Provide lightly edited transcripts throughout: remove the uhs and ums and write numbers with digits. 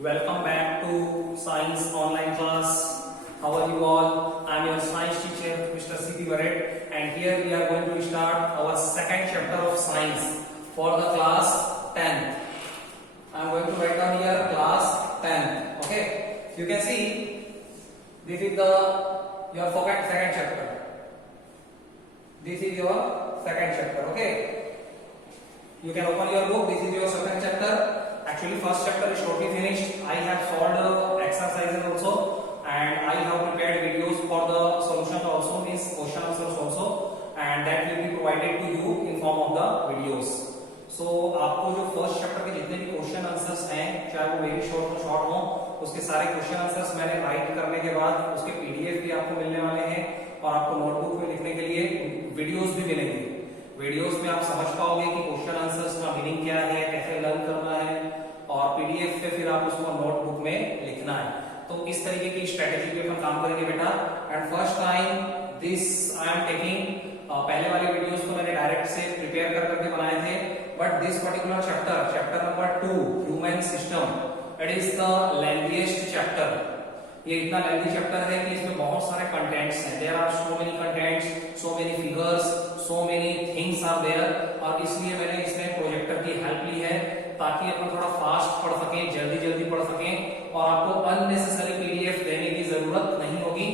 Welcome back to Science Online class. How are you all? I am your science teacher, Mr. C.P. Barrett, and here we are going to start our second chapter of science for the class 10. I am going to write down here class 10. Okay, you can see this is your second chapter. This is your second chapter. Okay, you can open your book. This is your second chapter. Actually, first chapter is totally finished. I have solved exercises also, and I have prepared videos for the solution also, means question answers also, and that will be provided to you in form of the videos. So आपको जो first chapter के जितने भी question answers हैं, चाहे वो very short हो, उसके सारे क्वेश्चन आंसर्स मैंने राइट करने के बाद उसके पीडीएफ भी आपको मिलने वाले हैं, और आपको नोटबुक में लिखने के लिए वीडियोस भी मिलेंगे. वीडियोस में आप समझ पाओगे कि क्वेश्चन आंसर्स का मीनिंग क्या है, कैसे लर्न करना है, और पीडीएफ पे फिर आप उसको नोटबुक में लिखना है. तो इस तरीके की स्ट्रेटेजी पे हम काम करेंगे बेटा. And first time this I am taking, पहले वाले वीडियोस को मैंने डायरेक्ट से प्रिपेयर कर करके बनाए थे, but this particular chapter number 2 human system, it is the lengthiest chapter. ये इतना लेंथी चैप्टर है कि इसमें बहुत सारे कंटेंट्स हैं. There are so many contents, so many figures, so many things are there, और इसलिए मैंने इसमें प्रोजेक्टर की हेल्प ली है ताकि अपन थोड़ा फास्ट पढ़ सकें, जल्दी पढ़ सकें, और आपको अननेसेसरी पीडीएफ देने की जरूरत नहीं होगी.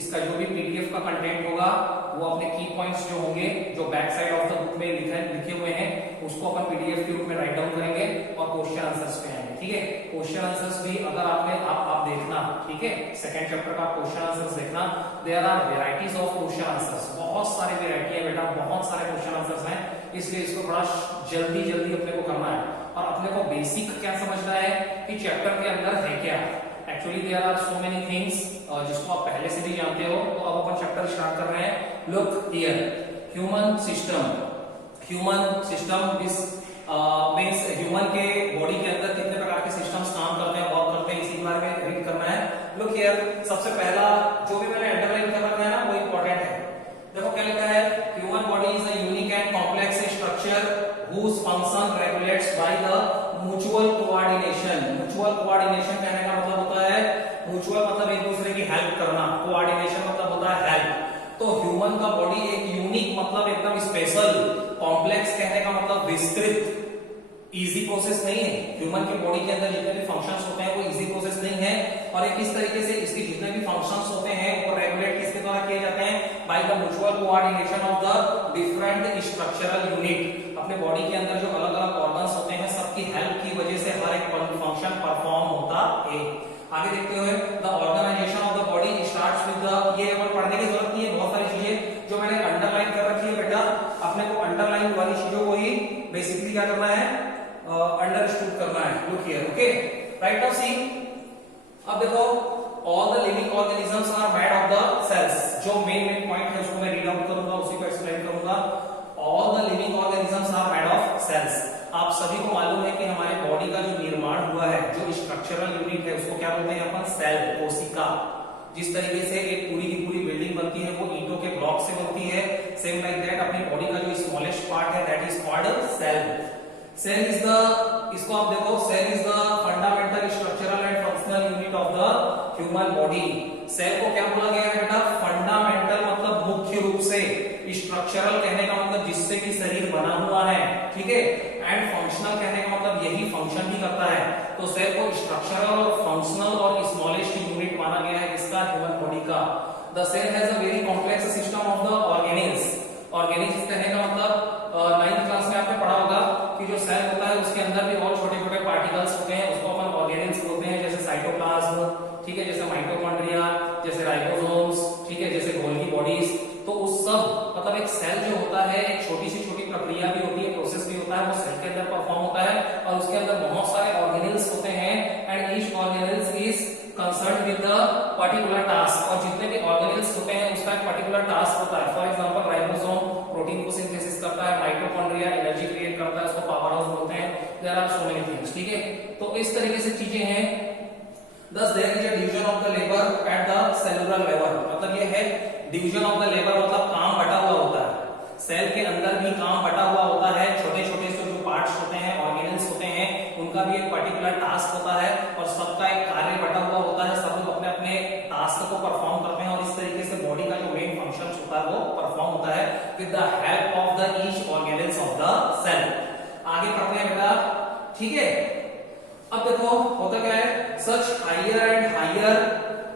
इसका जो भी पीडीएफ का कंटेंट होगा वो अपने की पॉइंट्स जो होंगे, जो back side of the book में लिखे हुए हैं, उसको अपन पीडीएफ के रूप में राइट डाउन करेंगे और क्वेश्चन आंसर्स पे आएंगे. ठीक है, क्वेश्चन आंसर्स भी अगर आप देखना, ठीक है, सेकंड चैप्टर का क्वेश्चन आंसर्स देखना. There are varieties of question answers, बहुत सारे वेराइटी है बेटा, बहुत सारे क्वेश्चन आंसर्स हैं, इसलिए इसको थोड़ा जल्दी अपने को करना है. और अपने को बेसिक क्या समझना है कि चैप्टर के अंदर है क्या. Actually there are so many things जिसको आप पहले से भी जानते हो. तो अब अपन चैप्टर स्टार्ट कर रहे हैं. Look here, human system this means human के बॉडी के अंदर कितने प्रकार के सिस्टम्स काम करते हैं, वर्क करते हैं, इसी के बारे में रीड करना है. लुक हियर, सबसे पहला जो भी मैंने अंडरलाइन कर रखा है ना, वो इंपॉर्टेंट है. देखो क्या लिखा है, human body is a unique and complex structure whose function regulates by the mutual coordination. mutual coordination कहने का मतलब होता है, mutual मतलब एक दूसरे की हेल्प करना, coordination मतलब होता है हेल्प. तो ह्यूमन का बॉडी एक यूनिक मतलब एकदम स्पेशल, कॉम्प्लेक्स कहने का मतलब विस्तृत, इजी प्रोसेस नहीं है. ह्यूमन के बॉडी के अंदर जितने भी फंक्शंस होते हैं वो इजी प्रोसेस नहीं है, और एक इस तरीके से इसके जितने भी फंक्शंस होते हैं वो रेगुलेट किसके द्वारा किए जाते हैं, by the mutual coordination of the different structural unit. अपने बॉडी के अंदर जो अलग अलग ऑर्गन्स होते हैं, सबकी हेल्प की वजह से हर एक फंक्शन परफॉर्म होता है. आगे देखते हुए, the organisation of the body starts with the, ये अपन पढ़ने की जरूरत नहीं है, बहुत सारी चीजें जो मैंने अंडरलाइन कर रखी है बेटा, अपने को अंडरलाइन वाली चीजों को ही बेसिकली क्या करना है, अंडरस्टूड करना है. Look here, okay, right now see. अब देखो, all the living organisms are made of the cells. जो मेन पॉइंट है उसको मैं रीड आउट करूंगा, उसी को एक्सप्लेन करूंगा. All the living organisms are made of cells. आप सभी को मालूम है कि हमारे बॉडी का जो निर्माण हुआ है, जो स्ट्रक्चरल यूनिट है, उसको क्या बोलते हैं अपन, सेल, कोशिका. जिस तरीके से एक पूरी की पूरी बिल्डिंग बनती है वो ईंटों के ब्लॉक से बनती है, सेम लाइक दैट अपनी बॉडी का जो स्मॉलेस्ट पार्ट है that is called cell. Cell is the, इसको आप देखो, cell is the fundamental structural and functional unit of the human body. Cell को क्या बोला गया है बेटा, फंडामेंटल मतलब मुख्य रूप से, स्ट्रक्चरल कहने का मतलब जिससे कि शरीर बना हुआ है, ठीक है, एंड फंक्शनल कहने का मतलब यही फंक्शन भी करता है. तो सेल को स्ट्रक्चरल और फंक्शनल और स्मॉलेस्ट यूनिट माना गया है इसका, ह्यूमन बॉडी का. The cell has a very complex system of the organelles. Organelles कहने का मतलब 9th क्लास में आपने पढ़ा होगा कि जो सेल होता है उसके अंदर भी और छोटे छोटे पार्टिकल्स होते हैं, उसको अपन ऑर्गेनेल्स बोलते हैं. जैसे साइटोप्लाज्म, ठीक है, जैसे माइटोकॉन्ड्रिया, जैसे राइबोसोम्स, ठीक है, जैसे गोल्गी बॉडीज. तो उस सब मतलब एक सेल जो होता है, एक छोटी सी छोटी प्रक्रिया भी होती है, प्रोसेस भी होता है, वो सेल के अंदर परफॉर्म होता है, और उसके अंदर बहुत सारे ऑर्गेनेल्स होते हैं, and each organelles is concerned with the particular task. और जितने भी ऑर्गेनेल्स होते हैं उसका एक पर्टिकुलर टास्क होता है. फॉर एग्जांपल राइबोसोम प्रोटीन को सिंथेसिस करता है, माइटोकॉन्ड्रिया एनर्जी क्रिएट करता है, उसको पावर हाउस बोलते हैं. There are so many things, ठीक है. तो इस तरीके से चीजें हैं. Thus there is a division of the labor at the cellular level. मतलब ये है डिवीजन ऑफ द लेबर, मतलब काम बटा हुआ होता है. सेल के अंदर भी काम बटा हुआ होता है, छोटे छोटे से जो पार्ट्स होते हैं, ऑर्गेनल्स होते हैं, उनका भी एक पर्टिकुलर टास्क होता है, और सबका with the help of the each organelles of the cell। आगे पढ़ते हैं बेटा, ठीक है। अब देखो होता क्या है, such higher and higher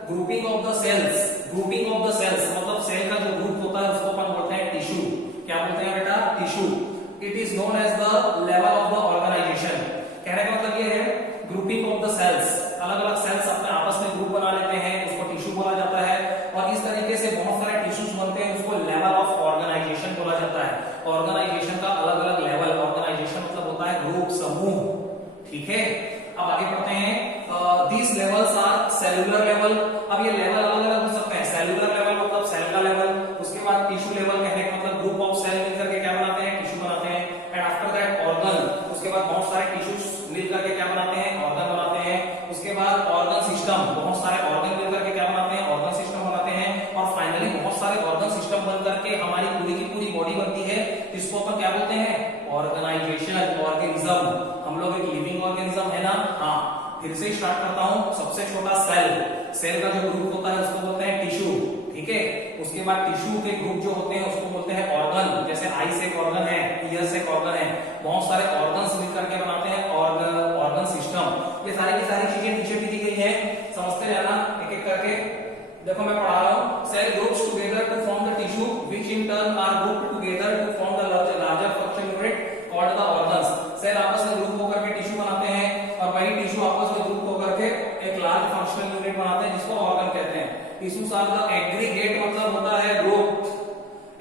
grouping of the cells, grouping of the cells मतलब सेल का जो ग्रुप होता है उसको अपन बोलते हैं टिश्यू। क्या बोलते हैं बेटा, tissue. It is known as the level of the organisation. कहने का मतलब ये है ग्रुपिंग ऑफ द सेल्स, अलग अलग सेल्स अपने आपस में ग्रुप बना लेते हैं, उसको टिश्यू बोला जाता है। और इस तरीके से बहुत सारे टिश्यूज बनते हैं, उसको लेवल ऑफ ऑर्गेनाइजेशन बोला जाता है। ऑर्गेनाइजेशन का अलग अलग लेवल, ऑर्गेनाइजेशन मतलब होता है ग्रुप, समूह, ठीक है। अब आगे पढ़ते हैं, these levels are cellular level। अब ये लेवल अलग अलग हो सकते हैं, सेलुलर लेवल मतलब सेल का लेवल, उसके बाद टिश्यू लेवल कहने का मतलब ग्रुप ऑफ सेल मिलकर के क्या बनाते हैं, टिश्यू बनाते हैं। एंड आफ्टर दैट ऑर्गन, उसके बाद बहुत सारे टिश्यूज मिलकर के क्या बनाते हैं, ऑर्गन बनाते हैं। उसके बाद ऑर्गन सिस्टम, बहुत सारे ऑर्गन मिलकर के क्या बनाते हैं, ऑर्गन सिस्टम बनाते हैं। और फाइनली बहुत सारे ऑर्गन सिस्टम बनकर के हमारी पूरी की पूरी बॉडी बनती है, जिसको अपन क्या बोलते हैं, ऑर्गेनाइजेशन, ऑर्गेनिज्म। हम लोग एक लिविंग ऑर्गेनिज्म है ना। हाँ, फिर से स्टार्ट करता हूं, सबसे छोटा सेल, सेल का जो ग्रुप होता है उसको बोलते हैं टिश्यू, ठीक है। उसके बाद टिश्यू के ग्रुप जो होते हैं उसको बोलते हैं ऑर्गन, जैसे आई से एक ऑर्गन है, ईयर से एक ऑर्गन है, बहुत सारे ऑर्गन्स मिलकर के बनाते हैं ऑर्गन सिस्टम। ये सारी की सारी चीजें नीचे भी दी गई हैं, समझते रहना एक एक करके। देखो मैं पढ़ा रहा हूं, cell groups together to form the tissue which in turn are grouped together to form the larger function unit called the organs. Cell आपस में ग्रुप होकर के टिश्यू बनाते हैं, और वही टिश्यू आपस में ग्रुप होकर के एक लार्ज फंक्शनल यूनिट बनाते हैं, जिसको ऑर्गन कहते हैं। टिश्यूज आर द एग्रीगेट मतलब होता है ग्रुप,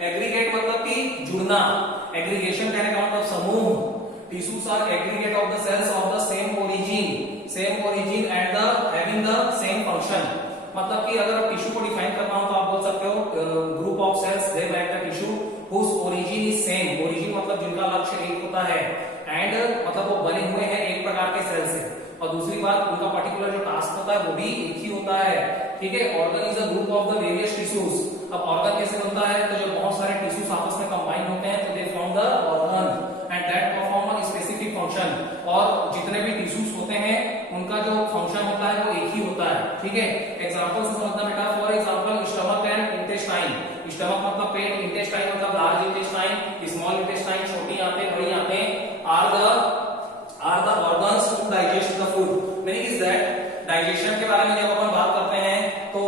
एग्रीगेट मतलब कि जुड़ना, एग्रीगेशन कहने का मतलब समूह। Tissues are aggregate of the cells of the same origin and the having the same function. मतलब कि अगर टिश्यू को डिफाइन करना हो तो आप बोल सकते हो group of cells they make the tissue whose origin is same। Origin मतलब जिनका लक्ष्य एक होता है, एंड मतलब वो बने हुए हैं एक प्रकार के सेल से। और दूसरी बात, उनका पर्टिकुलर जो टास्क होता है वो भी एक ही होता है, ठीक है। Organ is a group of the various tissues. अब ऑर्गन कैसे बनता है, तो जब बहुत सारे टिश्यूज आपस में कंबाइन होते हैं तो they form the organ and that perform a specific function. और जितने भी टिश्यूज होते हैं उनका जो फंक्शन होता है वो एक ही होता है, ठीक है। एग्जांपल से समझना बेटा, for example stomach and intestine. Stomach मतलब पेट, इंटेस्टाइन मतलब लार्ज इंटेस्टाइन, स्मॉल इंटेस्टाइन छोटी आंतें, बड़ी आंतें are the organs to digest the food. Meaning is that digestion के बारे में जब अपन बात करते हैं तो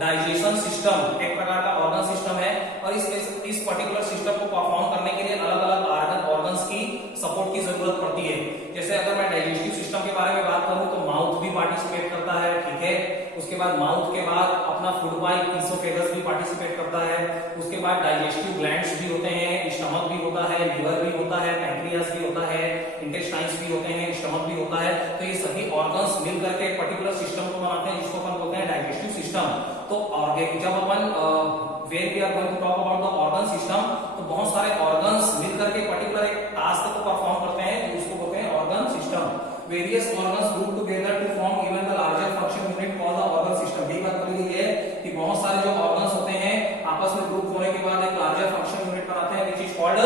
डाइजेशन सिस्टम एक प्रकार का ऑर्गन सिस्टम है, और इस पर्टिकुलर सिस्टम को परफॉर्म करने के लिए अलग अलग ऑर्गन्स की सपोर्ट की जरूरत पड़ती है। जैसे अगर मैं डाइजेस्टिव सिस्टम के बारे में बात करूं तो माउथ भी पार्टिसिपेट करता है, ठीक है। उसके बाद माउथ के बाद अपना फूड पाइप इसोफेगस भी पार्टिसिपेट करता है। उसके बाद डाइजेस्टिव ग्लैंड्स भी होते हैं, स्टमक भी होता है, लिवर भी होता है, पैंक्रियास भी होता है, इंटेस्टाइन्स भी होते हैं, स्टमक भी होता है। तो ये सभी ऑर्गन्स मिलकर के एक पर्टिकुलर सिस्टम को बनाते हैं, जिसको अपन बोलते हैं डाइजेस्टिव सिस्टम। तो जब अपन where we are going to talk about the organ system, तो बहुत सारे ऑर्गन्स मिलकर के पर्टिकुलर एक टास्क को परफॉर्म करते हैं, जिसको बोलते हैं organ system. Various organs group together to form even the larger function unit called the organ system. यही बात बोली गई है कि बहुत सारे जो ऑर्गन्स होते हैं आपस में ग्रुप होने के बाद एक लार्जर फंक्शन यूनिट बनाते हैं, which is called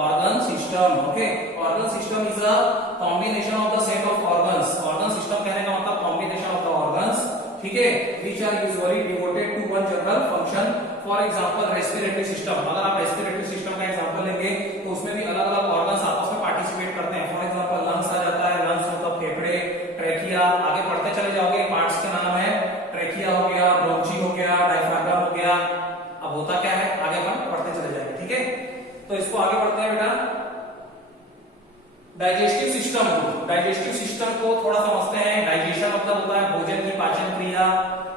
organ system. Okay, organ system is a combination of the set of organs. Organ system कहने का मतलब कॉम्बिनेशन ऑफ द ऑर्गन्स, ठीक है, which are usually devoted to one general function। For example, respiratory system। अगर आप respiratory system का example लेंगे तो उसमें भी अलग अलग ऑर्गन्स आपस में पार्टिसिपेट करते हैं। फॉर एग्जांपल लंग्स आ जाता है, लंग्स मतलब फेफड़े, ट्रेकिया, आगे पढ़ते चले जाओगे, पार्ट्स के नाम है, ट्रेकिया हो गया, ब्रोंची हो गया, डायफ्रागम हो गया। अब होता क्या है, आगे अपन पढ़ते चले जाएंगे, ठीक है। तो इसको आगे पढ़ते हैं बेटा। डाइजेस्टिव सिस्टम, डाइजेस्टिव सिस्टम को थोड़ा समझते हैं। डाइजेशन मतलब होता है भोजन की पाचन क्रिया।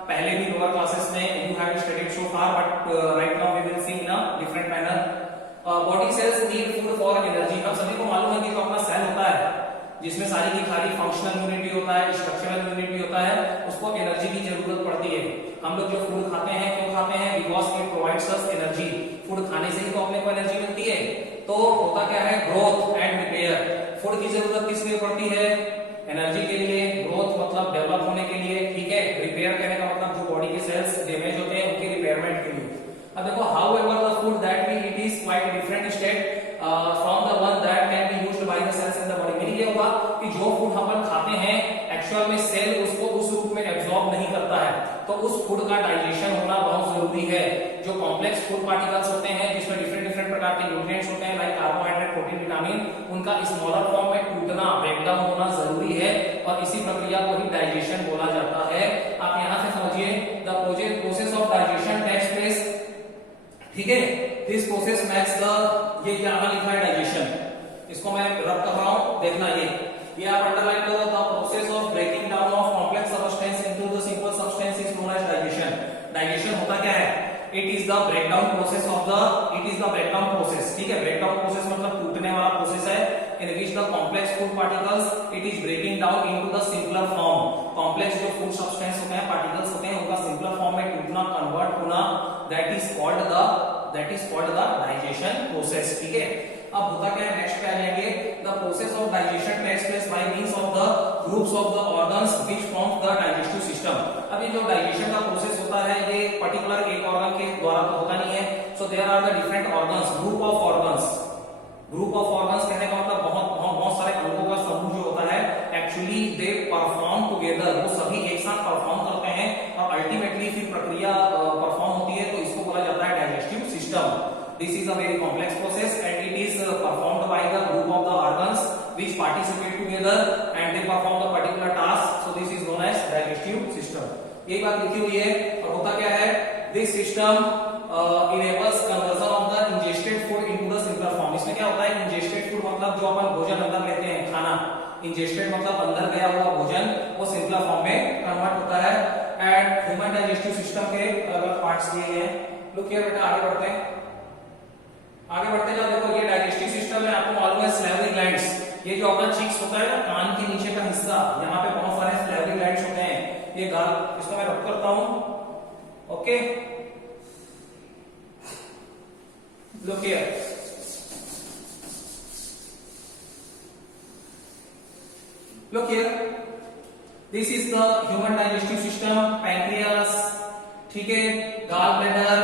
पहले भी लोअर क्लासेस में you have studied so far, but right now we will see in a different manner. Body cells need food for energy. हम सभी को मालूम है कि जो अपना सेल होता है, जिसमें सारी की सारी फंक्शनल यूनिट भी होता है, स्ट्रक्चरल यूनिट भी होता है, उसको एनर्जी की जरूरत पड़ती है। हम लोग जो फूड खाते हैं क्यों खाते हैं, because it provides us energy. Food खाने से ही तो अपने को एनर्जी मिलती है। तो होता क्या है, ग्रोथ एंड रिपेयर। फूड की जरूरत किस लिए पड़ती है, एनर्जी के लिए, ग्रोथ मतलब डेवलप होने के लिए, ठीक है। रिपेयर कहने का मतलब जो बॉडी के सेल्स डैमेज होते हैं उनके रिपेयरमेंट के लिए। अब देखो, however the food that we eat is quite different state from the one that can be used by the cells in the body. Meaning ये हुआ कि जो फूड हम खाते हैं एक्चुअल में सेल उसको उस रूप में एब्जॉर्ब नहीं करता है, तो उस फूड का डाइजेशन होना बहुत जरूरी है। जो कॉम्प्लेक्स फूड पार्टिकल्स होते हैं जिसमें डिफरेंट डिफरेंट प्रकार के न्यूट्रिएंट्स होते हैं लाइक कार्बोहाइड्रेट, प्रोटीन, विटामिन, उनका स्मॉलर फॉर्म में टूटना, ब्रेकडाउन होना जरूरी है और इसी प्रक्रिया को ही डाइजेशन बोला जाता है। आप यहाँ से समझिए the process of digestion takes place, ठीक है। दिस प्रोसेस मैक्स द, ये यहाँ लिखा है डाइजेशन, इसको मैं रब कर रहा हूं, देखना ये आप अंडरलाइन करो। The process of breaking down of complex substance into the simple substance is known as digestion. Digestion होता क्या है? It is the breakdown process of the, it is the breakdown process, ठीक है। ब्रेकडाउन प्रोसेस मतलब टूटने वाला process है in which the complex food particles it is breaking down into the simpler form. Complex जो फूड सब्सटेंस होते हैं, particles होते हैं, उनका सिंपलर फॉर्म में टूटना, कन्वर्ट होना, that is called the digestion process, ठीक है। अब होता क्या है, नेक्स्ट पे आ जाएंगे। The process of digestion takes place by means of the groups of the organs which form the digestive system. अब ये जो डाइजेशन का प्रोसेस होता है ये पर्टिकुलर एक ऑर्गन के द्वारा तो होता नहीं है। So there are the different organs, group of organs. Group of organs कहने का मतलब बहुत सारे अंगों का समूह जो होता है, एक्चुअली दे परफॉर्म टुगेदर, वो सभी एक साथ परफॉर्म करते हैं और अल्टीमेटली फिर प्रक्रिया परफॉर्म होती है, तो इसको बोला जाता है digestive system. This is a very complex process and it is performed by the group of the organs which participate together and they perform the particular task. So this is known as digestive system. ये बात लिखी हुई है। और होता क्या है, this system enables conversion of the ingested food into the simpler form. इसमें क्या होता है, ingested food मतलब जो अपन भोजन अंदर लेते हैं, खाना, ingested मतलब अंदर गया हुआ भोजन, वो simpler form में कन्वर्ट होता है। एंड ह्यूमन डाइजेस्टिव सिस्टम के अलग-अलग पार्ट्स दिए गए हैं। लुक हियर बेटा, आगे बढ़ते हैं, आगे बढ़ते जाओ। देखो ये डाइजेस्टिव सिस्टम है, आपको मालूम है सैलिवरी ग्लैंड्स, ये जो अपना चीक्स होता है ना, कान के नीचे का हिस्सा, यहाँ पे बहुत सारे सैलिवरी ग्लैंड्स होते हैं। ये गाल, इसको मैं रब करता हूं, okay. Look here, look here, this is the human digestive system. Pancreas, ठीक है, gall bladder,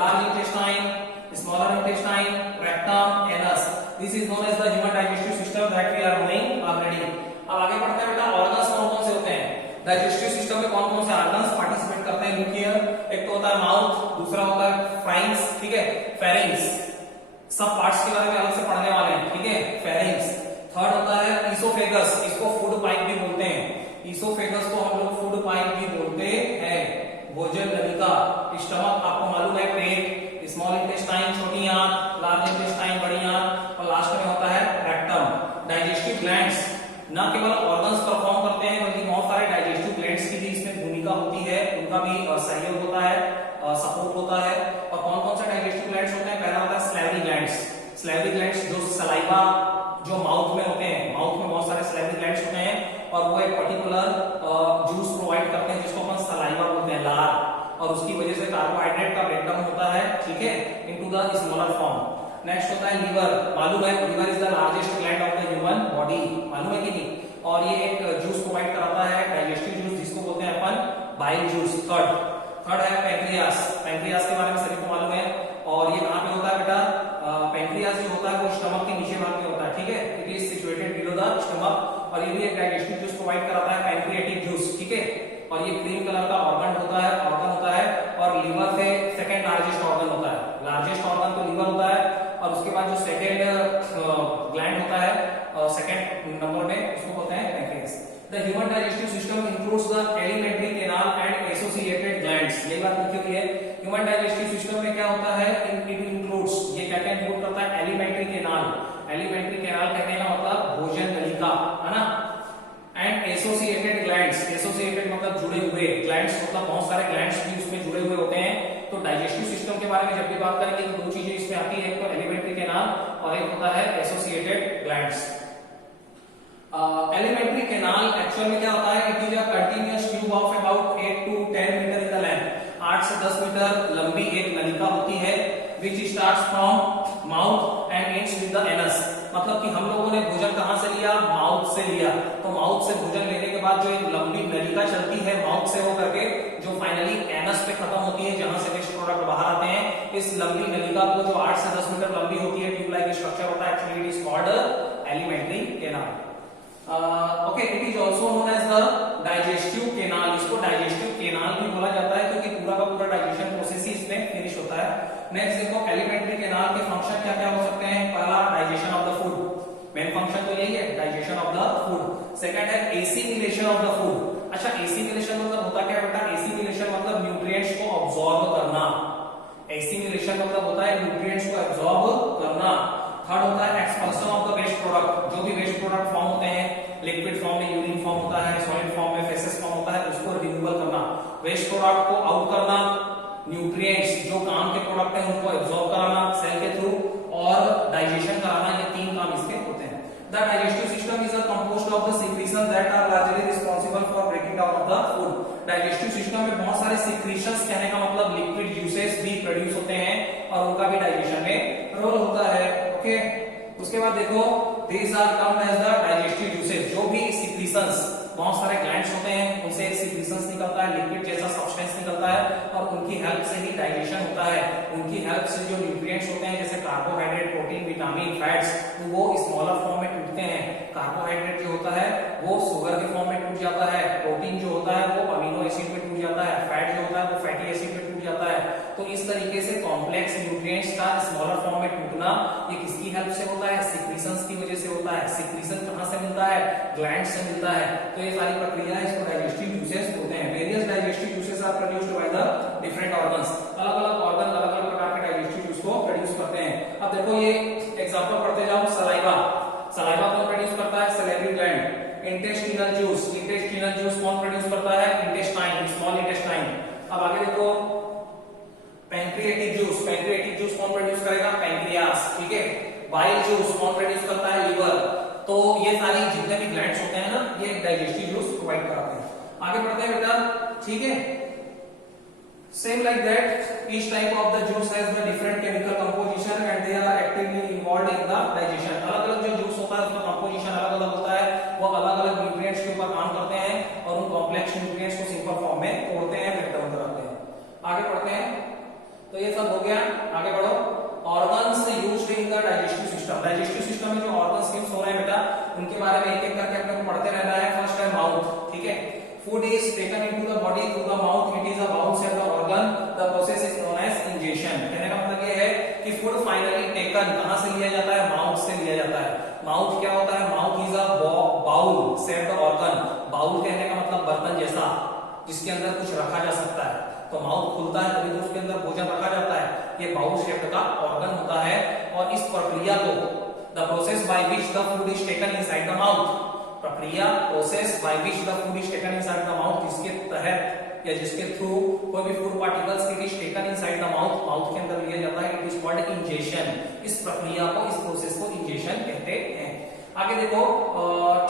large intestine, smaller intestine, rectum, anus. This is known as the human digestive system that we are knowing already. अब आगे बढ़ते हैं बेटा, organs कौन कौन से होते हैं डाइजेस्टिव सिस्टम में, कौन कौन से ऑर्गन्स पार्टिसिपेट करते हैं? लुक हियर, एक तो होता है माउथ, दूसरा होता है फाइंस, ठीक है, फेरिंग्स, सब पार्ट्स के बारे में अलग से पढ़ने वाले हैं, ठीक है, फेरिंग्स। थर्ड होता है इसोफेगस, इसको फूड पाइप भी बोलते हैं, इसोफेगस को हम लोग फूड पाइप भी बोलते हैं, भोजन नलिका। स्टमक आपको मालूम है, पेट, स्मॉल इंटेस्टाइन छोटी आंत, लार्ज इंटेस्टाइन बड़ी आंत, और लास्ट में होता है रेक्टम। डाइजेस्टिव ग्लैंड्स न केवल ऑर्गन्स परफॉर्म करते हैं बल्कि बहुत सारे डाइजेस्टिव ग्लैंड्स की भी इसमें भूमिका होती है, उनका भी सहयोग होता है, सपोर्ट होता है। और कौन कौन से डाइजेस्टिव ग्लैंड्स होते हैं? पहला होता है स्लाइवरी ग्लैंड्स। स्लाइवरी ग्लैंड्स जो सलाइवा जो माउथ में होते हैं, माउथ में बहुत सारे स्लाइवरी ग्लैंड्स होते हैं और वो एक पर्टिकुलर जूस प्रोवाइड करते हैं जिसको अपन सलाइवा बोलते हैं, लार, और उसकी वजह से कार्बोहाइड्रेट का ब्रेकडाउन होता है, ठीक है, into the smaller form. Next होता है लीवर, मालूम है liver is the largest gland of the human body, मालूम है कि नहीं? और ये एक जूस प्रोवाइड कराता है, डाइजेस्टिव जूस, जिसको बोलते हैं अपन बाइल जूस। थर्ड है पैंक्रियास, पैंक्रियास के बारे में सभी को मालूम है। और ये कहाँ पे होता है बेटा? पैंक्रियास जो होता है वो स्टमक के नीचे भाग में होता है, ठीक है, it is situated below the stomach, और ये भी एक डाइजेस्टिव जूस प्रोवाइड कराता है, पैंक्रियाटिक जूस, ठीक है। और ये क्रीम कलर का ऑर्गन होता है, और लीवर से सेकंड लार्जेस्ट ऑर्गन होता है, लार्जेस्ट ऑर्गन तो लीवर होता है, और उसके बाद जो सेकंड ग्लैंड होता है सेकंड नंबर में, उसको बोलते हैं pancreas. The human digestive system includes the alimentary canal and associated glands. ये बात लिखी हुई है, ह्यूमन डाइजेस्टिव सिस्टम में क्या होता है, इट इंक्लूड्स, ये क्या क्या इंक्लूड करता है? Alimentary canal. एलिमेंट्री कैनाल कहने का मतलब भोजन नलिका, है ना, एंड एसोसिएटेड ग्लैंड्स, एसोसिएटेड मतलब जुड़े हुए, ग्लैंड्स मतलब बहुत सारे ग्लैंड्स भी उसमें जुड़े हुए होते हैं। तो डाइजेस्टिव सिस्टम के बारे में जब भी बात करेंगे तो दो चीजें इसमें आती है, एक तो एलिमेंट्री कैनाल और एक होता है associated glands. Alimentary canal actual में क्या होता है? It is a continuous tube of about 8 to 10 metre in the length, 8 से 10 मीटर लंबी एक नलिका होती है, which starts from mouth and ends with the anus। मतलब कि हम लोगों ने भोजन कहां से लिया? माउथ से लिया। तो माउथ से भोजन लेने के बाद जो एक लंबी नलिका चलती है माउथ से होकर के, जो फाइनली एनस पे खत्म होती है, जहां से वेस्ट प्रोडक्ट बाहर आते हैं, इस लंबी नलिका को जो 8 से 10 मीटर लंबी होती है, ट्यूब लाइक स्ट्रक्चर होता है, actually it is called alimentary canal. Okay, it is also known as the digestive canal. इसको डाइजेस्टिव कैनाल भी बोला जाता है क्योंकि पूरा का पूरा डाइजेशन प्रोसेस ही इसमें फिनिश होता है। नेक्स्ट देखो एलिमेंट्री कैनाल के फंक्शन क्या क्या हो सकते हैं। पहला digestion of the food, main function तो यही है digestion of the food. Second है एसिमिलेशन ऑफ द फूड। अच्छा एसिमिलेशन मतलब होता क्या है बेटा, एसिमिलेशन मतलब न्यूट्रिएंट्स को अब्सॉर्ब करना, एसिमिलेशन मतलब होता है न्यूट्रिएंट्स को अब्सॉर्ब करना। थर्ड होता है expulsion of the waste product, जो भी वेस्ट प्रोडक्ट फॉर्म होते हैं लिक्विड फॉर्म में यूरिन फॉर्म होता है, सॉलिड फॉर्म में फेसेस फॉर्म होता है, उसको रिमूवल करना, वेस्ट प्रोडक्ट को आउट करना, न्यूट्रिएंट्स जो काम के प्रोडक्ट हैं उनको एब्सॉर्ब कराना सेल के थ्रू, और डाइजेशन कराना, ये तीन काम इसके होते हैं। The digestive system is composed of the secretions that are largely responsible for breaking down of the food. Digestive system में बहुत सारे सिक्रीशंस, कहने का मतलब लिक्विड जूसेस भी प्रोड्यूस होते हैं और उनका भी डाइजेशन में रोल होता है। ओके, उसके बाद देखो these are termed as the digestive juices, जो भी सिक्रीशंस, बहुत सारे ग्लैंड्स होते हैं उनसे एक सिक्रीशंस निकलता है, लिक्विड जैसा सब्सटेंस निकलता है और उनकी हेल्प से ही डाइजेशन होता है। उनकी हेल्प से जो न्यूट्रिएंट्स होते हैं जैसे कार्बोहाइड्रेट, प्रोटीन, विटामिन, फैट्स, वो स्मॉलर फॉर्म में टूटते हैं। कार्बोहाइड्रेट जो होता है वो शुगर के फॉर्म में टूट जाता है, प्रोटीन जो होता है वो अमीनो एसिड में टूट जाता है, फैट जो होता है वो फैटी एसिड में टूट जाता है। तो इस तरीके से कॉम्प्लेक्स न्यूट्रिएंट्स का स्मॉलर फॉर्म में टूटना ये किसकी हेल्प से होता है, सिक्रीशंस की वजह से होता है। सिक्रीशन कहां से मिलता है, ग्लैंड से मिलता है। तो ये सारी प्रक्रिया इसको डाइजेस्टिव जूसेस बोलते हैं। Various digestive juices are produced by the different organs, अलग-अलग ऑर्गन अलग-अलग प्रकार के डाइजेस्टिव जूस को प्रोड्यूस करते हैं। अब देखो ये एग्जांपल पढ़ते जाओ। सलाइवा, सलाइवा कौन प्रोड्यूस करता है, salivary gland. Intestinal juice, intestinal juice कौन प्रोड्यूस करता है, इंटेस्टाइन, स्मॉल इंटेस्टाइन। अब आगे देखो पैंक्रियाटिक जूस, पैंक्रियाटिक जूस कौन प्रोड्यूस करेगा, पैंक्रियास, ठीक है। बाइल जूस कौन प्रोड्यूस करता है, लीवर। तो ये सारी जितने भी ग्लैंड्स होते हैं ना, ये डाइजेस्टिव जूस प्रोवाइड कराते हैं। आगे बढ़ते हैं बेटा, ठीक है। Same like that each type of the juice has the different chemical composition and they are actively involved in the digestion. अलग-अलग जो जूस होता है उसका कंपोजिशन अलग-अलग होता है, वो अलग-अलग न्यूट्रिएंट्स के ऊपर काम करते हैं और उन कॉम्प्लेक्स न्यूट्रिएंट्स को सिंपल फॉर्म में तोड़ते हैं, ब्रेक डाउन कराते हैं। आगे बढ़ते हैं, तो ये सब हो गया। आगे बढ़ो, organs used in the digestive system. Digestive system में जो ऑर्गन्स यूज हो रहे हैं बेटा, उनके बारे में एक एक करके अपने को पढ़ते रहना है। फर्स्ट है माउथ, ठीक है। Food is taken into the body through the mouth, it is a bowl shaped the organ, the process is known as ingestion. कहने का मतलब ये है कि फूड फाइनली टेकन कहां से लिया जाता है, माउथ से लिया जाता है। माउथ क्या होता है, mouth is a bowl shaped the organ. Bowl कहने का मतलब बर्तन जैसा, जिसके अंदर कुछ रखा जा सकता है। तो माउथ खुलता है तभी तो उसके अंदर भोजन रखा जाता है। ये बाउल शेप्ड का ऑर्गन होता है और इस प्रक्रिया को the process by which the food is taken inside the mouth, प्रक्रिया process by which the food is taken inside the mouth, जिसके तहत या जिसके थ्रू कोई भी food particles it is taken inside the mouth, mouth के अंदर लिया जाता है, इट इज कॉल्ड इंजेशन। इस प्रक्रिया को, इस प्रोसेस को इंजेशन कहते हैं। आगे देखो,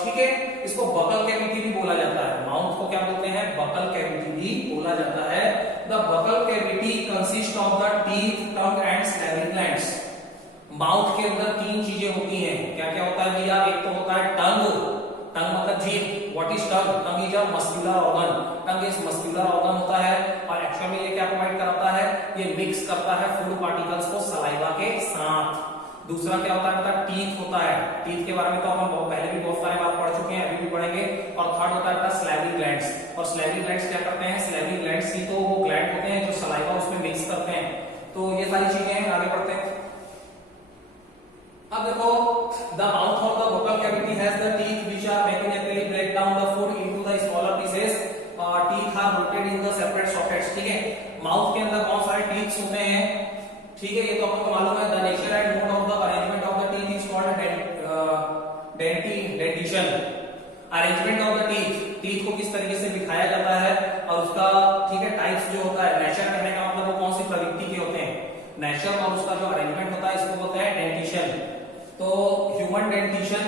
ठीक है, इसको बकल कैविटी भी बोला जाता है। माउथ को क्या बोलते हैं, बकल कैविटी भी बोला जाता है। The buccal cavity consist of the teeth, tongue and salivary glands. Mouth के अंदर तीन चीजें होती हैं। क्या क्या होता है भैया, एक तो होता है टंग, टंग मतलब जीभ। What is tongue, tongue is a muscular organ, tongue is muscular organ होता है और एक्चुअल में ये क्या प्रोवाइड कराता है, ये मिक्स करता है फूड पार्टिकल्स को सलाइवा के साथ। दूसरा क्या होता है, टीथ होता है। टीथ के बारे में तो हम पहले भी बहुत सारे बात पढ़ चुके हैं, अभी भी पढ़ेंगे। और थर्ड होता है स्लैवी ग्लैंड्स। और स्लैवी ग्लैंड्स क्या करते हैं, स्लैवी ग्लैंड्स ही तो वो ग्लैंड होते हैं जो सलाइवा उसमें मिक्स करते हैं। तो ये सारी चीजें हैं। आगे बढ़ते हैं। अब देखो, the mouth of the vocal cavity has the teeth which are mechanically break down the food into the smaller pieces. Teeth are rooted in the separate sockets, ठीक है। माउथ के अंदर बहुत सारे टीथ्स होते हैं, ठीक है। ये तो आपको मालूम है। The nature and mode of the arrangement of the teeth is called dentition. Arrangement of the teeth, teeth को किस तरीके से बिठाया जाता है और उसका, ठीक है, टाइप्स जो होता है। नेचर कहने का मतलब वो कौन सी प्रवृत्ति के होते हैं, नेचर, और उसका जो अरेंजमेंट होता है इसको बोलते हैं डेंटिशन। तो ह्यूमन डेंटिशन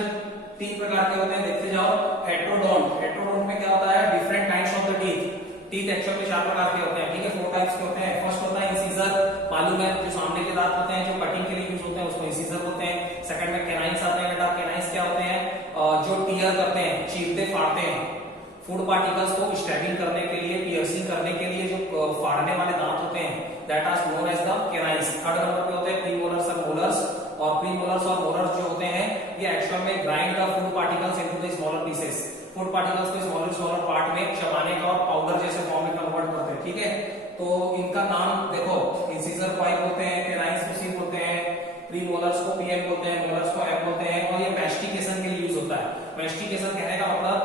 तीन प्रकार के होते हैं, देखते जाओ। हेट्रोडोंट, हेट्रोडोंट में क्या होता है, different kinds of the teeth. Teeth actual में चार प्रकार के होते हैं, ठीक है, 4 टाइप्स के होते हैं। फर्स्ट होता है इंसिजर, मालूम है, जो सामने के दांत होते हैं जो कटिंग के लिए यूज होते हैं उसको इंसिजर बोलते हैं। सेकंड में कैनाइन्स आते हैं बेटा। कैनाइन्स क्या होते हैं, जो टीयर करते हैं, चीरते फाड़ते हैं फूड पार्टिकल्स को स्टैबिंग करने के लिए, पियर्सिंग करने के लिए जो फाड़ने वाले दांत होते हैं, that are known as the canines. Third number पे होते हैं प्रीमोलर्स और मोलर्स। और प्रीमोलर्स और मोलर्स जो होते हैं ये एक्चुअल में grind the food particles into the smaller pieces. Food particles को स्मॉलर पार्ट में चबाने का और पाउडर जैसे फॉर्म में कन्वर्ट करते हैं, ठीक है। तो इनका नाम देखो, इंसिजर पाइप होते हैं, प्रीमोलर्स को पीएम बोलते हैं, मोलर्स को एम बोलते हैं, और ये मैस्टिकेशन के लिए यूज होता है। मैस्टिकेशन कहने का मतलब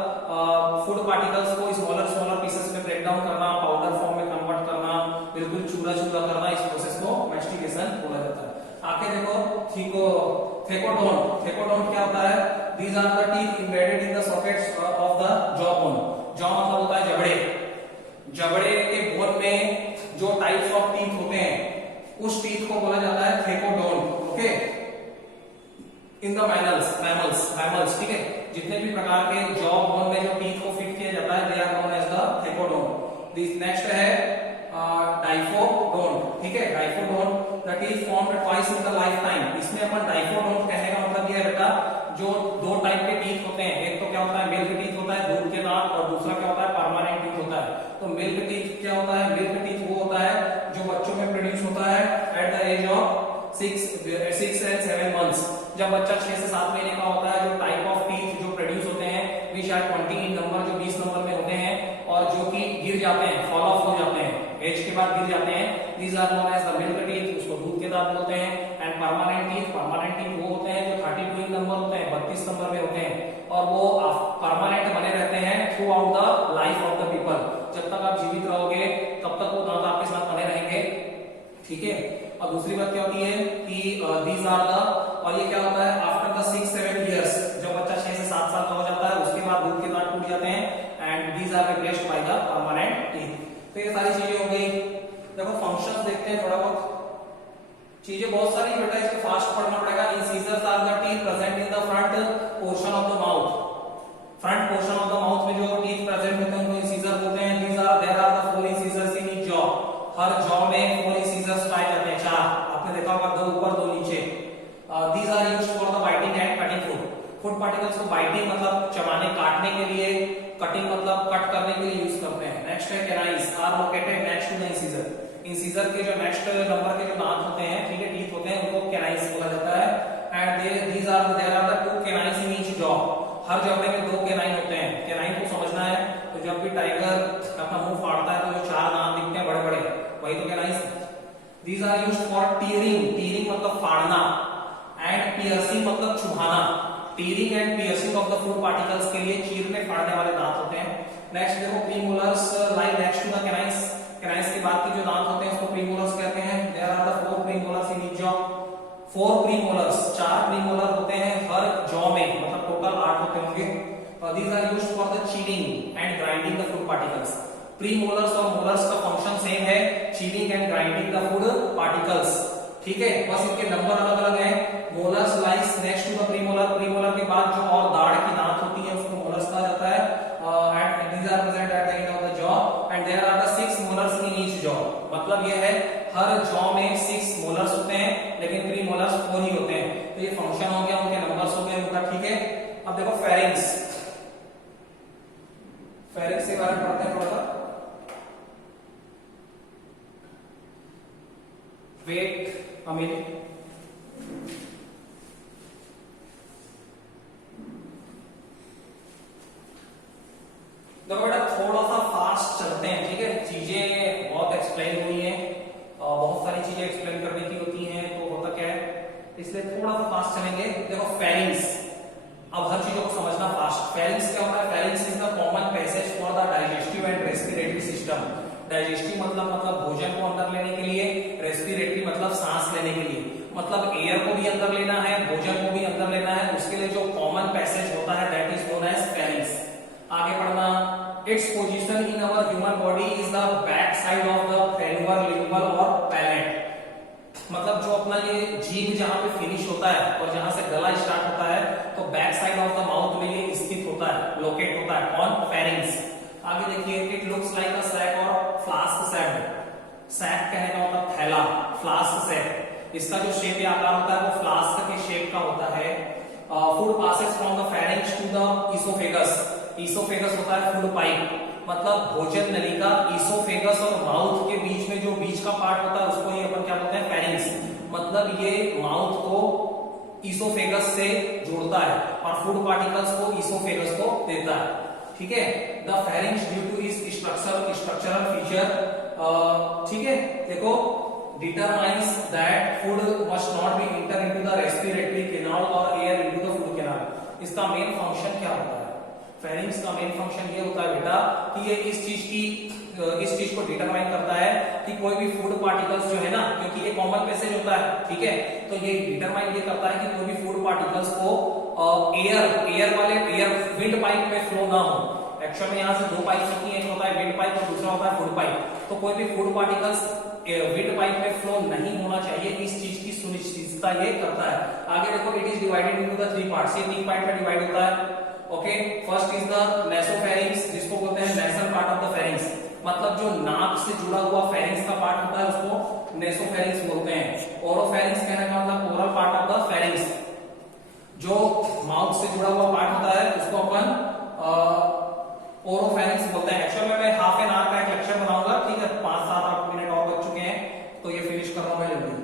फूड पार्टिकल्स को स्मॉलर स्मॉलर पीसेस में ब्रेक डाउन करना, पाउडर फॉर्म में कन्वर्ट करना, बिल्कुल चूरा चूरा करना, इस प्रोसेस को मैस्टिकेशन बोला जाता है। आगे देखो थेकोडोन क्या होता है? These are the teeth embedded in the sockets of the jaw bone. Jaw मतलब होता है जबड़े, जबड़े के बोन में जो टाइप्स ऑफ टीथ होते हैं उस टीथ को बोला जाता है थेकोडोन। ओके, इन द मैमल्स, ठीक है, जितने भी प्रकार के जॉ बोन में जो टीथ को फिट किया जाता है they are known as the thecodont. This next है डाइफोडोन, ठीक है, diphyodont that is formed twice in the life time. इसमें अपन डाइफोडोन कहने का मतलब ये है बेटा, जो दो टाइप के टीथ होते हैं, एक तो क्या होता है मिल्क टीथ होता है, दूध के दांत, और दूसरा क्या होता है परमानेंट टीथ होता है। तो मिल्क टीथ क्या होता है? मिल्क टीथ वो होता है जो बच्चों में प्रोड्यूस होता है at the age of 6 and 7 months। जब बच्चा 6 से 7 महीने का होता है, जो टाइप ऑफ टीथ जो प्रोड्यूस होते हैं वी शायद 20 इन नंबर, जो 20 नंबर में होते हैं, और जो कि गिर जाते हैं, फॉल ऑफ हो जाते हैं, एज के बाद गिर जाते हैं, these are known as the milk teeth, उसको दूध के दांत बोलते हैं। एंड परमानेंट टीथ वो होते हैं जो 32 इन नंबर होते हैं, 32 नंबर में होते हैं, और वो परमानेंट बने रहते हैं through out the life of the people. जब तक आप जीवित रहोगे तब तक वो दांत आपके साथ बने रहेंगे, ठीक है। और दूसरी बात क्या होती है कि दीज आर द, और ये क्या होता है आफ्टर द 6-7 years, जब बच्चा 6 से 7 साल का हो जाता है उसके बाद दूध के दांत टूट जाते हैं, and these are replaced by the permanent teeth. तो ये सारी चीजें हो गई। देखो फंक्शंस देखते हैं थोड़ा बहुत, चीजें बहुत सारी बेटा, इसको फास्ट पढ़ना पड़ेगा। Incisors are the teeth present in the front portion of the mouth. Front portion of the mouth में जो टीथ प्रेजेंट होते हैं उनको इंसिजर बोलते हैं। These are there are the 4 incisors in each jaw. हर जॉ में 4 इंसिजर्स पाए जाते हैं, 4 आपने देखा होगा, 2 ऊपर 2 नीचे। These are used for the biting and cutting food particles को बाइटिंग मतलब चबाने काटने के लिए, कटिंग मतलब कट करने के लिए यूज करते हैं। नेक्स्ट है canines are located next to the incisor. Incisor के जो नेक्स्ट नंबर के जो दांत होते हैं, ठीक है, टीथ होते हैं, उनको कैनाइस बोला जाता है। And these are there are the 2 canines in each jaw. हर जबड़े में 2 कैनाइन होते हैं। कैनाइन को समझना है तो जब भी टाइगर अपना मुंह फाड़ता है तो जो 4 दांत दिखते हैं बड़े बड़े, वही तो canines. These are used for tearing मतलब फाड़ना, एंड पियर्सिंग मतलब चुभाना। Tearing and piercing of the food particles के लिए चीरने फाड़ने वाले दांत होते हैं। नेक्स्ट देखो premolars lie next to the canines. Canines के बाद के जो दांत होते हैं उसको प्रीमोलर्स कहते हैं। There are the 4 premolars in each jaw. 4 premolars, 4 premolar होते हैं हर जॉ में, मतलब टोटल 8 होते होंगे। These are used for the chewing and grinding the food particles. Premolars और मोलर्स का फंक्शन सेम है, chewing and grinding the food particles, ठीक है, बस इनके नंबर अलग अलग हैं। Molars lies next to the premolar. Premolar के बाद जो और दाढ़ की दांत होती है उसको मोलर्स कहा जाता है। And these are present at the end of the jaw, and there are the 6 molars in each jaw. मतलब ये है हर जॉ में 6 मोलर्स होते हैं, लेकिन प्रीमोलर्स 4 ही होते हैं। तो ये फंक्शन हो गया, उनके नंबर्स हो गए उनका, ठीक है। अब देखो फेरिंग्स के बारे में पढ़ते हैं थोड़ा सा। Wait a minute. देखो बेटा थोड़ा सा फास्ट चलते हैं, ठीक है, चीजें बहुत एक्सप्लेन हुई हैं, बहुत सारी चीजें एक्सप्लेन करने की होती हैं, तो होता क्या है, इसलिए थोड़ा सा फास्ट चलेंगे। देखो फेरिंग्स, अब हर चीजों को समझना फास्ट। फेरिंग्स क्या होता है? Pharynx is the common passage for the digestive and respiratory system. Digestive मतलब भोजन को अंदर लेने के लिए, रेस्पिरेटरी मतलब सांस लेने के लिए, मतलब एयर को भी अंदर लेना है, भोजन को भी अंदर लेना है, उसके लिए जो कॉमन पैसेज होता है that is known as pharynx. आगे पढ़ना, its position in our human body is the back side of the फेल्वर लिंगुअल और पैलेट। मतलब जो अपना ये जीभ जहां पे फिनिश होता है और जहां से गला स्टार्ट होता है, तो back side of the mouth में ये स्थित होता है, लोकेट होता है, ऑन फेरिंग्स। आगे देखिए, it looks like a sac और फ्लास्क सैक। सैक कहने का मतलब थैला, फ्लास्क सैक। इसका जो शेप या आकार होता है वो फ्लास्क के शेप का होता है। Food passes from the pharynx to the oesophagus. Oesophagus होता है फूड पाइप, मतलब भोजन नलिका, इसोफेगस और माउथ के बीच में जो बीच का पार्ट होता है उसको ही अपन क्या बोलते हैं? फेरिंग्स। मतलब ये माउथ को इसोफेगस से जोड़ता है और फूड पार्टिकल्स को इसोफेगस को देता है, ठीक है। द फेरिंग्स ड्यू टू इस स्ट्रक्चरल फीचर, ठीक है। देखो determines that food must not be enter into the respiratory canal or air into the food canal. इसका मेन फंक्शन क्या होता है? फेरिंग्स का मेन फंक्शन ये होता है बेटा कि ये इस चीज को डिटरमाइन करता है कि कोई भी फूड पार्टिकल्स जो है ना, क्योंकि ये कॉमन पैसेज होता है, ठीक है, तो ये डिटरमाइन ये करता है कि कोई भी फूड पार्टिकल्स को एयर विंड पाइप में फ्लो ना हो। एक्चुअल में यहाँ से दो पाइप होती है, एक होता है विंड पाइप और दूसरा होता है फूड पाइप। तो कोई भी फूड पार्टिकल्स विंड पाइप में फ्लो नहीं होना चाहिए, इस चीज की सुनिश्चितता ये करता है। आगे देखो, it is divided into the 3 parts. ये 3 पार्ट में डिवाइड होता है। ओके, फर्स्ट इज द नेसोफेरिंग्स, जिसको बोलते हैं नेसल पार्ट ऑफ द फेरिंग्स, मतलब जो नाक से जुड़ा हुआ फेरिंग्स का पार्ट होता है उसको नेसोफेरिंग्स बोलते हैं। ओरोफेरिंग्स कहने का मतलब oral part of the pharynx, जो माउथ से जुड़ा हुआ पार्ट होता है उसको अपन ओरोफेरिंग्स बोलते हैं। एक्चुअली मैं हाफ एन आवर का एक लेक्चर बनाऊंगा, ठीक है, 5-7 मिनट और बच चुके हैं, तो ये फिनिश कर रहा हूं मैं जल्दी,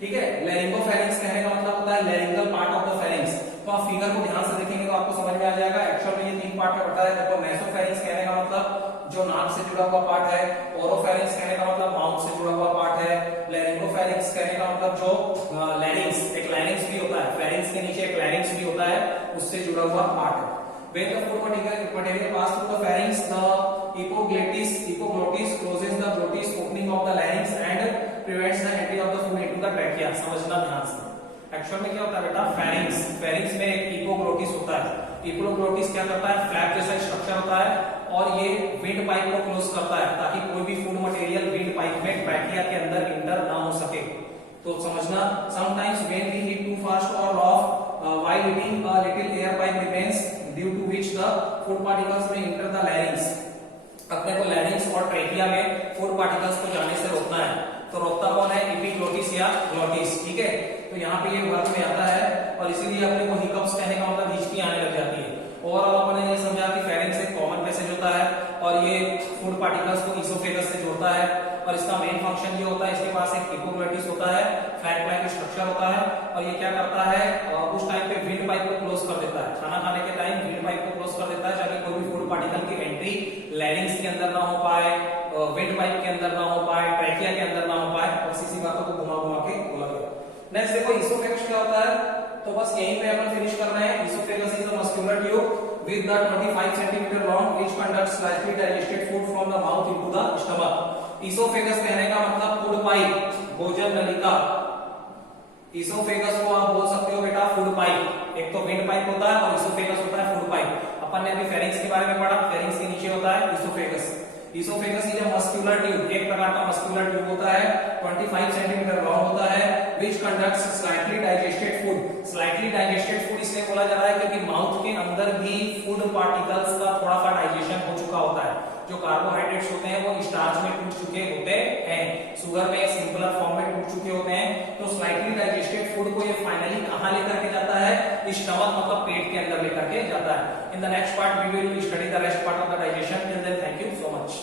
ठीक है। लैरिंगोफेरिंग्स कहने का मतलब होता है लैरिंगल पार्ट ऑफ द फेरिंग्स। तो आप फिगर को ध्यान से देखेंगे तो आपको समझ में आ जाएगा। एक्चुअल में ये 3 पार्ट में बताया। देखो, नेसोफेरिंग्स कहने का मतलब जो नाक से जुड़ा हुआ पार्ट है, ओरोफेरिंग्स कहने का मतलब माउथ से जुड़ा हुआ पार्ट है, लैरिंगोफेरिंग्स कहने का मतलब जो लैरिंग्स, एक लैरिंग्स भी होता है, फेरिंग्स के नीचे एक लैरिंग्स भी होता है, उससे जुड़ा हुआ पार्ट है। When the food material pass through the pharynx, the epiglottis closes the glottis opening of the larynx and prevents the entry of the food into the trachea. समझना ध्यान से। एक्चुअल में क्या होता है बेटा, फेरिंग्स में एक इपोग्लोटिस होता है। इपोग्लोटिस क्या करता है, फ्लैप जैसा स्ट्रक्चर होता है और ये विंड पाइप को क्लोज करता है ताकि कोई भी फूड मटेरियल विंड पाइप में ट्रैकिया के अंदर इंटर ना हो सके। तो समझना, sometimes when we eat to fast और rough while eating a little air pipe remains due to which the food particles may enter the larynx. अपने को लैरिंग्स और ट्रेकिया में फूड पार्टिकल्स को जाने से रोकना है। तो रोकता कौन है, एपिग्लोटिस या ग्लोटिस, ठीक है। तो यहाँ पे ये वर्क में आता है और इसीलिए अपने को हिकअप्स कहने का मतलब हिचकी आने लग जाती है। ओवरऑल अपने ये समझा कि फेरिंग्स एक कॉमन पैसेज होता है और ये फूड पार्टिकल्स को इसोफेगस से जोड़ता है और इसका मेन फंक्शन ये होता है, इसके पास एक एपिग्लोटिस होता है, फ्लैट लाइक स्ट्रक्चर होता है और ये क्या करता है, उस टाइम पे विंड पाइप को क्लोज कर देता है। खाना खाने के टाइम विंड पाइप को क्लोज कर देता है ताकि कोई भी फूड पार्टिकल की एंट्री लैरिंग्स के अंदर ना हो पाए, विंड पाइप के अंदर ना हो पाए, ट्रैकिया के अंदर ना हो पाए। और इसी बातों को घुमा घुमा के बोला गया। नेक्स्ट देखो, इसोफेगस क्या होता है, तो बस यहीं पे अपन फिनिश करना है। Oesophagus is a muscular tube with the 25 cm long which conducts slightly digested food from the mouth into the stomach. Oesophagus कहने का मतलब फूड पाइप, भोजन नलिका। इसोफेगस को आप बोल सकते हो बेटा फूड पाइप। एक तो विंड पाइप होता है और इसोफेगस होता है फूड पाइप। अपन ने अभी फेरिंग्स के बारे में पढ़ा, फेरिंग्स के नीचे होता है oesophagus. Oesophagus is a muscular tube, एक प्रकार का मस्कुलर ट्यूब होता है, 25 सेंटीमीटर लॉन्ग होता है, which conducts slightly digested food. Slightly digested food इसलिए बोला जा रहा है क्योंकि माउथ के अंदर भी फूड पार्टिकल्स का थोड़ा सा डाइजेशन हो चुका होता है। जो कार्बोहाइड्रेट्स होते हैं वो स्टार्च में टूट चुके होते हैं, शुगर में सिंपलर फॉर्म में टूट चुके होते हैं। तो स्लाइटली डाइजेस्टेड फूड को ये फाइनली कहां लेकर के जाता है, स्टमक मतलब पेट के अंदर लेकर के जाता है। In the next part we will study the rest part of the digestion. Till then thank you so much.